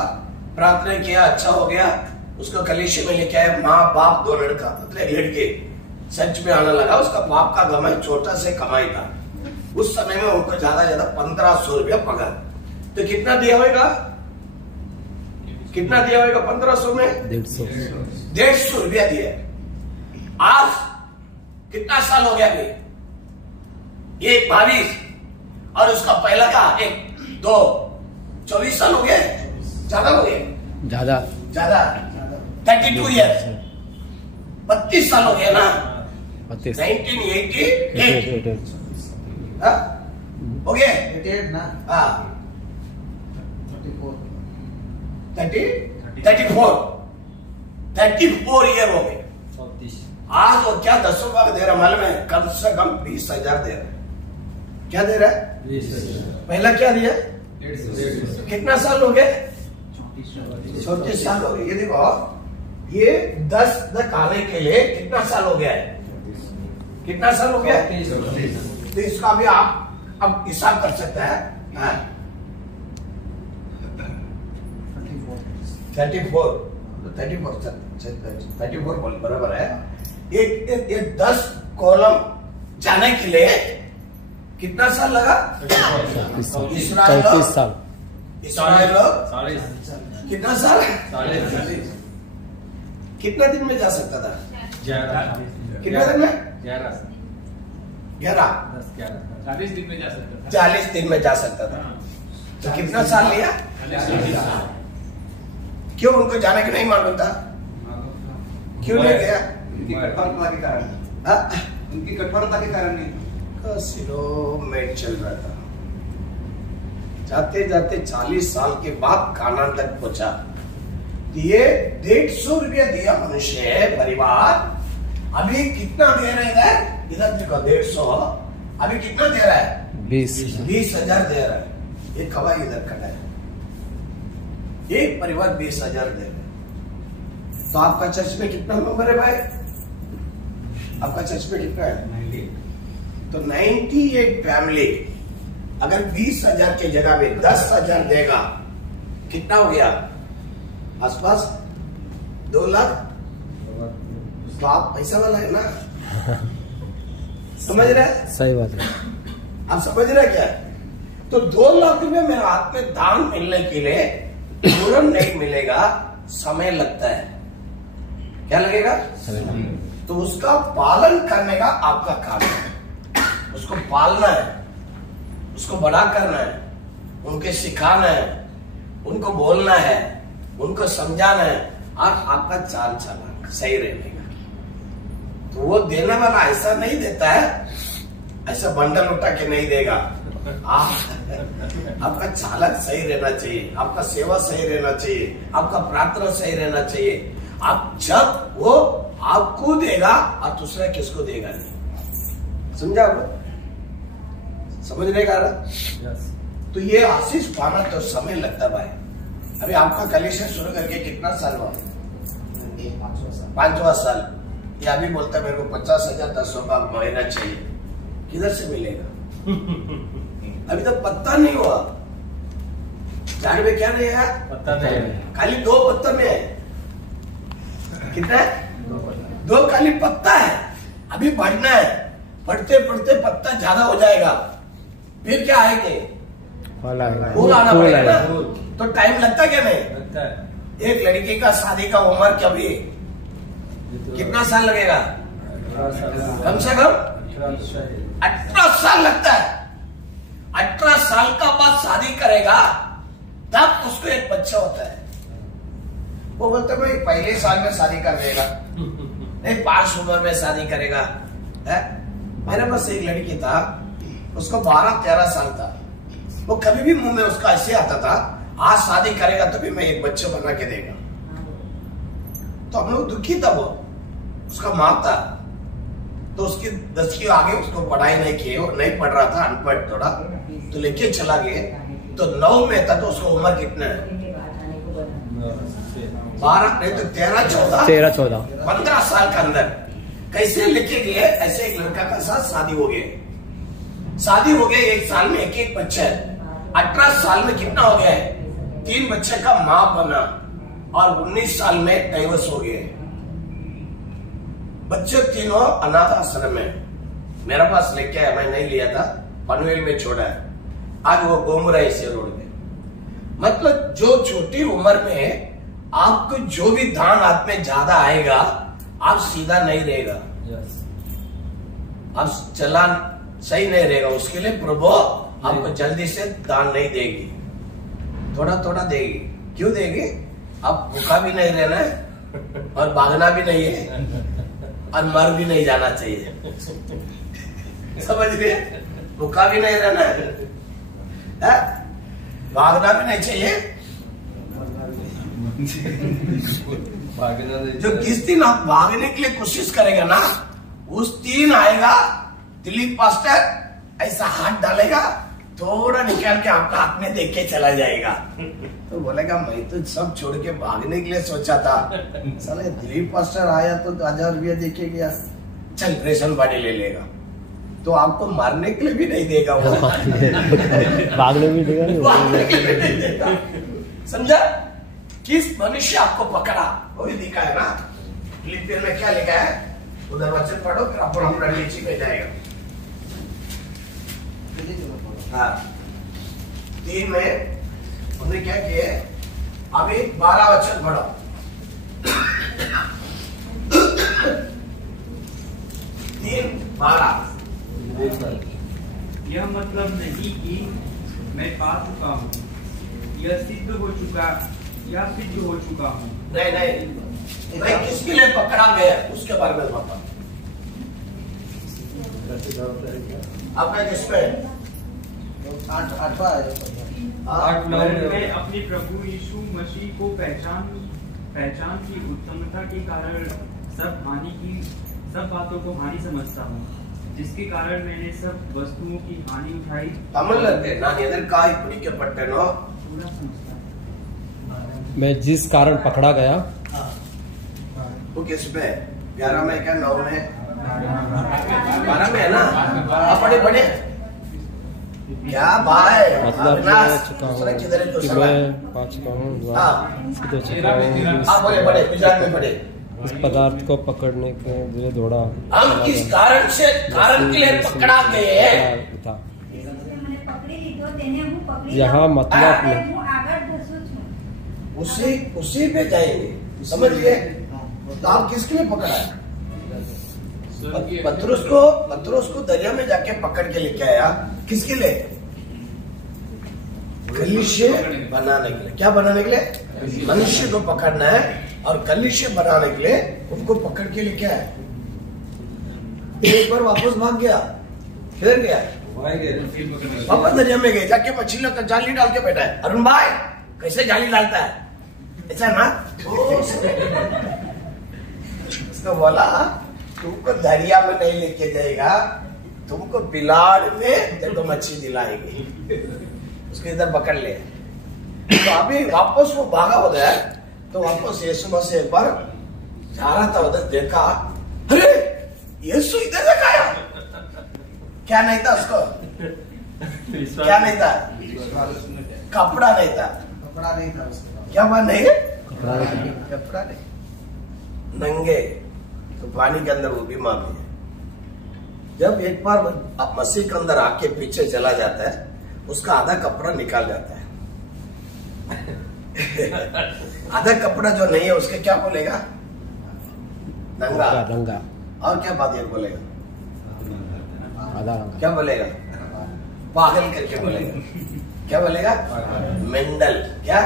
प्रार्थना किया, अच्छा हो गया, उसको कलीसिया में लेके आए, माँ बाप 2 लड़का, मतलब लड़के सच में आने लगा। उसका बाप का कमाई छोटा से कमाई था। उस समय में उनको ज्यादा 1500 रुपया पगार। तो कितना दिया होगा, कितना दिया होगा 1500 में? 150 रुपया दिया। आज कितना साल हो गया? ये 22 और उसका पहला का 1 2 24 साल हो गए, ज्यादा हो गए, ज्यादा 32 ईयर्स, 32 साल हो गया ना। 1988 हो गया, 88 ना, हाँ 34 ईयर हो गए। आज वो क्या 10 रुपया दे रहा मालूम है? कम से कम 20,000 दे रहा है। क्या दे रहा है? 20,000। पहला क्या दिया? 150। कितना साल हो गए? 34 साल हो गए। ये देखो, ये 10 तक आने के लिए कितना साल हो गया है? कितना साल हो गया? तो इसका भी आप अब हिसाब कर सकते हैं। 34 बराबर है। ये 10 कॉलम जाने के लिए कितना साल लगा? 34 साल। इसराइल कितना साल? कितना दिन में जा सकता था? 11 कितना दिन में? 11 40 दिन में जा सकता था। 40 दिन में जा सकता था। तो कितना साल लिया? क्यों उनको जाने के नहीं मालूम था? क्यों नहीं गया? उनकी कठोरता के कारण, उनकी कठोरता के कारण नहीं। सिलो में चल रहा था, जाते जाते 40 साल के बाद कानान तक पहुंचा। ये 150 रुपया दिया मनुष्य परिवार। अभी कितना दे रहा है? इधर देखो 150, अभी कितना दे रहा है? 20,000 दे रहा है। एक हवा इधर खड़ा है, एक परिवार 20,000 दे रहा है। तो आपका चर्च में कितना मेंबर है भाई? आपका चर्च में कितना है? 98। तो 98 फैमिली अगर 20,000 की जगह में 10,000 देगा, कितना हो गया? आसपास 2 लाख। तो आप पैसा वाला है ना, समझ रहे? सही बात है। आप समझ रहे क्या? तो 2 लाख रुपए मेरे हाथ में दान मिलने के लिए तुरंत नहीं मिलेगा, समय लगता है। क्या लगेगा? तो उसका पालन करने का आपका काम है। उसको पालना है, उसको बड़ा करना है, उनके सिखाना है, उनको बोलना है, उनको समझाना है, और आपका चाल चलन सही रहने का। तो वो देने वाला ऐसा नहीं देता है, ऐसा बंडल उठा के नहीं देगा। आपका चालक सही रहना चाहिए, आपका सेवा सही रहना चाहिए, आपका प्रार्थना सही रहना चाहिए। आप जब वो आपको देगा और दूसरा किसको देगा नहीं। समझा आपको? समझ नहीं आ रहा? तो ये आशीष पाना तो समय लगता भाई। अभी आपका कलेक्शन शुरू करके कितना साल हुआ? 5वां साल। ये अभी बोलता है मेरे को 50,000 10 रुपया महीना चाहिए। किधर से मिलेगा? अभी तो पत्ता नहीं हुआ। झाड़ में क्या नहीं है? पत्ता नहीं, खाली 2 पत्ता में है। कितना है? 2 खाली पत्ता है। अभी बढ़ना है, बढ़ते बढ़ते पत्ता ज्यादा हो जाएगा, फिर क्या आएंगे? फूल आना पड़ेगा ना। तो टाइम लगता क्या नहीं? लगता है। एक लड़की का शादी का उम्र कभी कितना साल लगेगा? कम से कम 18 साल लगता है। 18 साल का बाद शादी करेगा, तब उसको एक बच्चा होता है। वो बोलते भाई पहले साल में शादी कर देगा, नहीं 5 उम्र में शादी करेगा है? मेरे पास एक लड़की था, उसको 12-13 साल था। वो कभी भी मुंह में उसका ऐसे आता था, आज शादी करेगा तभी मैं एक बच्चा बना के देगा। तो हम लोग दुखी था। वो उसका माँ था, तो उसकी 10 की आगे उसको पढ़ाई नहीं की, और नहीं पढ़ रहा था, अनपढ़ थोड़ा, तो लेके चला गया। तो 9 में था, तो उसको उम्र कितना है? 12 नहीं तो 13-14 15 साल के अंदर कैसे लेके गए? ऐसे एक लड़का का साथ शादी हो गए, 1 साल में एक बच्चा है। 18 साल में कितना हो गया है? 3 बच्चे का माँ बना, और 19 साल में डाइवोर्स हो गए। बच्चे तीनों अनाथ आश्रम में मेरे पास लेके आया, मैं नहीं लिया था, पनवेल में छोड़ा है। आज वो घूम रहे इसे रोड में। मतलब जो छोटी उम्र में आपको जो भी दान हाथ में ज्यादा आएगा, आप सीधा नहीं रहेगा, आप चलान सही नहीं रहेगा, उसके लिए प्रभु आपको जल्दी से दान नहीं देगी, थोड़ा थोड़ा देगी। क्यों देगी? आप भूखा भी नहीं रहना है, और भागना भी नहीं है, और मर भी नहीं जाना चाहिए। समझ गए? भूखा भी नहीं रहना है, भागना भी नहीं चाहिए। जो किस दिन आप भागने के लिए कोशिश करेगा ना, उस दिन आएगा दिलीप पास्टर, ऐसा हाथ डालेगा, थोड़ा निकाल के आपका हाथ में देख के चला जाएगा। तो बोलेगा मैं तो सब छोड़ के भागने के लिए सोचा था, साले दिलीप पास्टर आया तो 1000 रुपया देके गया, चल रेशन पानी ले लेगा। तो आपको मारने के लिए भी नहीं देगा वो, भागने भी देगा, समझा? किस मनुष्य आपको पकड़ा वही दिखा है ना। फिलिपियन में क्या लिखा है? उधर वचन पढ़ो, फिर अपन अपना नीचे में जाएगा। हाँ, 3 में उन्होंने क्या किया? अभी 12 वचन पढ़ो। 3:12। यह मतलब नहीं कि मैं पा चुका हूँ, यह सिद्ध हो चुका या सिद्ध हो चुका हूँ। नहीं, किसके लिए पकड़ा गया उसके बारे में बताओ। आपका किसमें 8वां है। 8-9 में अपने प्रभु यीशु मसीह को पहचान की उत्तमता के कारण सब बातों को हानि समझता हूँ, जिसके कारण मैंने सब वस्तुओं की हानि उठाई। मैं जिस कारण पकड़ा गया, वो किस पे? 11 में क्या? 9 में? 12 में है ना? बड़े क्या भाई? मतलब मैं चुका हूँ कि मैं पा चुका हूँ, आप बड़े गुजरात में पढ़े। इस पदार्थ को पकड़ने के लिए दौड़ा। हम किस कारण के लिए पकड़ा गए था? यहाँ मतलब में उसी पे जाएंगे, समझ लिए? तो आप किसके लिए पकड़ा है? पतरस को दरिया में जाके पकड़ के लेके आया, किसके लिए? कलीसिया बनाने के लिए। क्या बनाने के लिए? मनुष्य को पकड़ना है, और कलीसिया बनाने के लिए उनको पकड़ के लेके आया। एक बार वापस भाग गया, किधर गया? वापस दरिया में गए, जाके मछलियों का जाली डाल के बैठा है। अरुण भाई कैसे जाली डालता है? ऐसा ना उसको बोला, तुमको दरिया में नहीं लेके जाएगा, तुमको बिलाड़ में तेरे को मच्छी दिलाएगी। उसको इधर पकड़ ले। तो अभी वापस वो भागा उधर, तो वापस यीशु मसीह एक बार जा रहा था, उधर देखा, अरे यीशु इधर देखा आया। क्या नहीं था उसको? क्या नहीं था? कपड़ा नहीं था। क्या बात नहीं? कपड़ा नहीं, नंगे, तो पानी के अंदर वो भी मामी है। जब एक बार मसीह के अंदर आके पीछे चला जाता है, उसका आधा कपड़ा निकाल जाता है। आधा कपड़ा जो नहीं है उसके क्या बोलेगा? नंगा। और क्या बात बोलेगा? क्या बोलेगा? पागल करके बोलेगा। क्या बोलेगा? मेंडल। क्या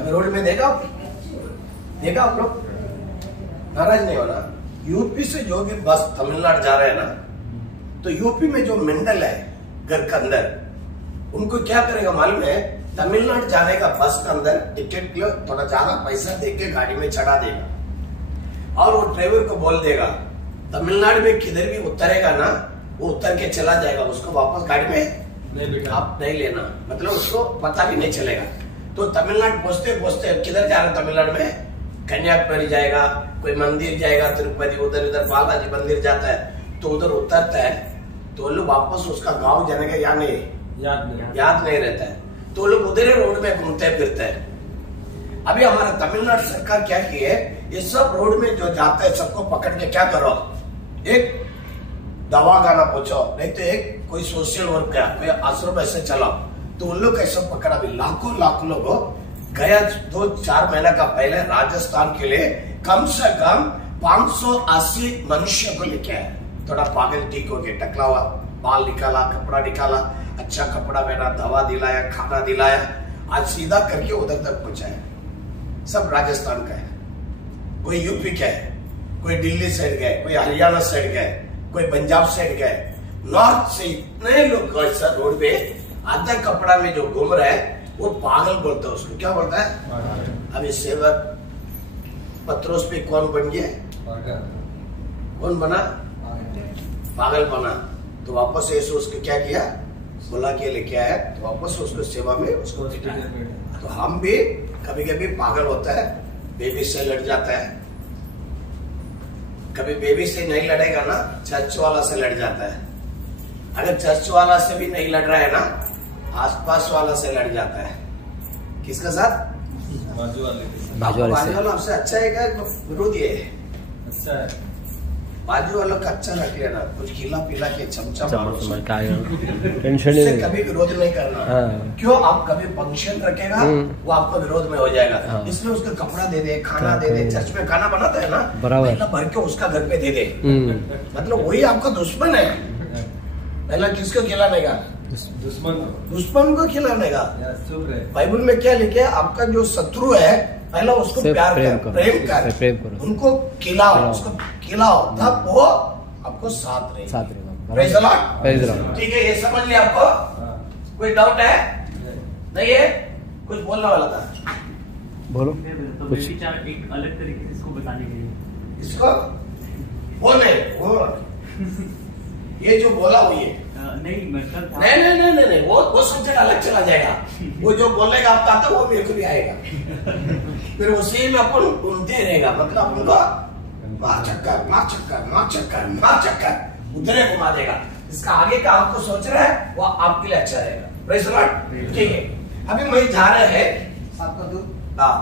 अगर रोड में देखा आप लोग? नाराज नहीं होना। यूपी से जो भी बस तमिलनाडु जा रहे हैं ना, तो यूपी में जो मेंडल है घर के अंदर, उनको क्या करेगा मालूम है? तमिलनाडु जाने का बस के अंदर टिकट के लिए थोड़ा ज्यादा पैसा देके गाड़ी में चढ़ा देगा। और वो ड्राइवर को बोल देगा तमिलनाडु में किधर भी उतरेगा ना, वो उतर के चला जाएगा, उसको वापस गाड़ी में आप नहीं लेना, मतलब उसको पता भी नहीं चलेगा। तो तमिलनाडु पहुंचते पहुंचते किधर जा रहे तमिलनाडु में, कन्याकुमारी जाएगा, कोई मंदिर जाएगा, तिरुपति, उधर उधर बालाजी मंदिर जाता है, तो उधर उतरता है, तो लोग वापस उसका गांव जाने का या नहीं याद नहीं रहता है, तो लोग उधर ही रोड में घूमते फिरते हैं। अभी हमारा तमिलनाडु सरकार क्या की है, ये सब रोड में जो जाते हैं सबको पकड़ के क्या करो, एक दवा गाना पूछो, नहीं तो एक कोई सोशल वर्क का कोई आश्रम ऐसे चलाओ, तो उन लोग कैसे पकड़ा। भी लाखों लोगों गया 2-4 महीने का पहले राजस्थान के लिए कम से कम 580 मनुष्य को लेके आया। थोड़ा पागल ठीक हो गया, टकला हुआ, बाल निकाला, कपड़ा निकाला, अच्छा कपड़ा पहना, दवा दिलाया, खाना दिलाया, आज सीधा करके उधर तक पहुंचाया। सब राजस्थान का है, कोई यूपी का है, कोई दिल्ली साइड गए, कोई हरियाणा साइड गए, कोई पंजाब साइड गए, नॉर्थ से इतने लोग रोड पे आधा कपड़ा में जो घूम रहा है वो पागल बोलता है, उसको क्या बोलता है। अब इस सेवक पत्रोस पे कौन बन गया, कौन बना, पागल बना। तो वापस ऐसे उसको क्या किया, बुला के लेके आया, तो वापस उसको सेवा में उसको बिठाया। तो हम भी कभी कभी पागल होता है, बेबी से लड़ जाता है, कभी बेबी से नहीं लड़ेगा ना, चर्च वाला से लड़ जाता है। अगर चर्च वाला से भी नहीं लड़ रहा है ना, आसपास वाला से लड़ जाता है। किसका साथ, बाजू वाले बाजू वाला आपसे अच्छा है क्या, विरोधी है, अच्छा है, बाजू वालों का अच्छा रख लेना, कुछ खिला पिला के चमचा टेंशन उससे कभी विरोध नहीं करना। क्यों, आप कभी फंक्शन रखेगा वो आपका विरोध में हो जाएगा, इसलिए उसका कपड़ा दे दे, खाना दे दे, चर्च में खाना बनाता है ना, पहला भर के उसका घर पे दे दे, मतलब वही आपका दुश्मन है। पहला किसको खिलाने का, दुश्मन को खिलाने का। बाइबल में क्या लिखे, आपका जो शत्रु है पहला उसको प्यार कर, प्रेम कर, उनको खिलाओ, उसको खिलाओ, तब वो आपको साथ रहेगा। ठीक है, ये समझ लिया आपको, कोई डाउट है नहीं है, कुछ बोलने वाला था, बोलो कुछ विचार एक अलग तरीके से इसको बताने के लिए, इसको वो नहीं, वो ये जो बोला वो ये नहीं मतलब नहीं, वो सब्जेक्ट अलग चला जाएगा। वो जो बोलेगा आपका आता वो मेरे को भी आएगा, फिर उसी में अपन घूमते रहेगा, मतलब उनको मार चक्कर उधरे घुमा देगा। इसका आगे का आपको सोच रहा है वो आपके लिए अच्छा रहेगा। Praise the Lord. ठीक है, अभी मैं जा रहे हैं आपका दूध, हाँ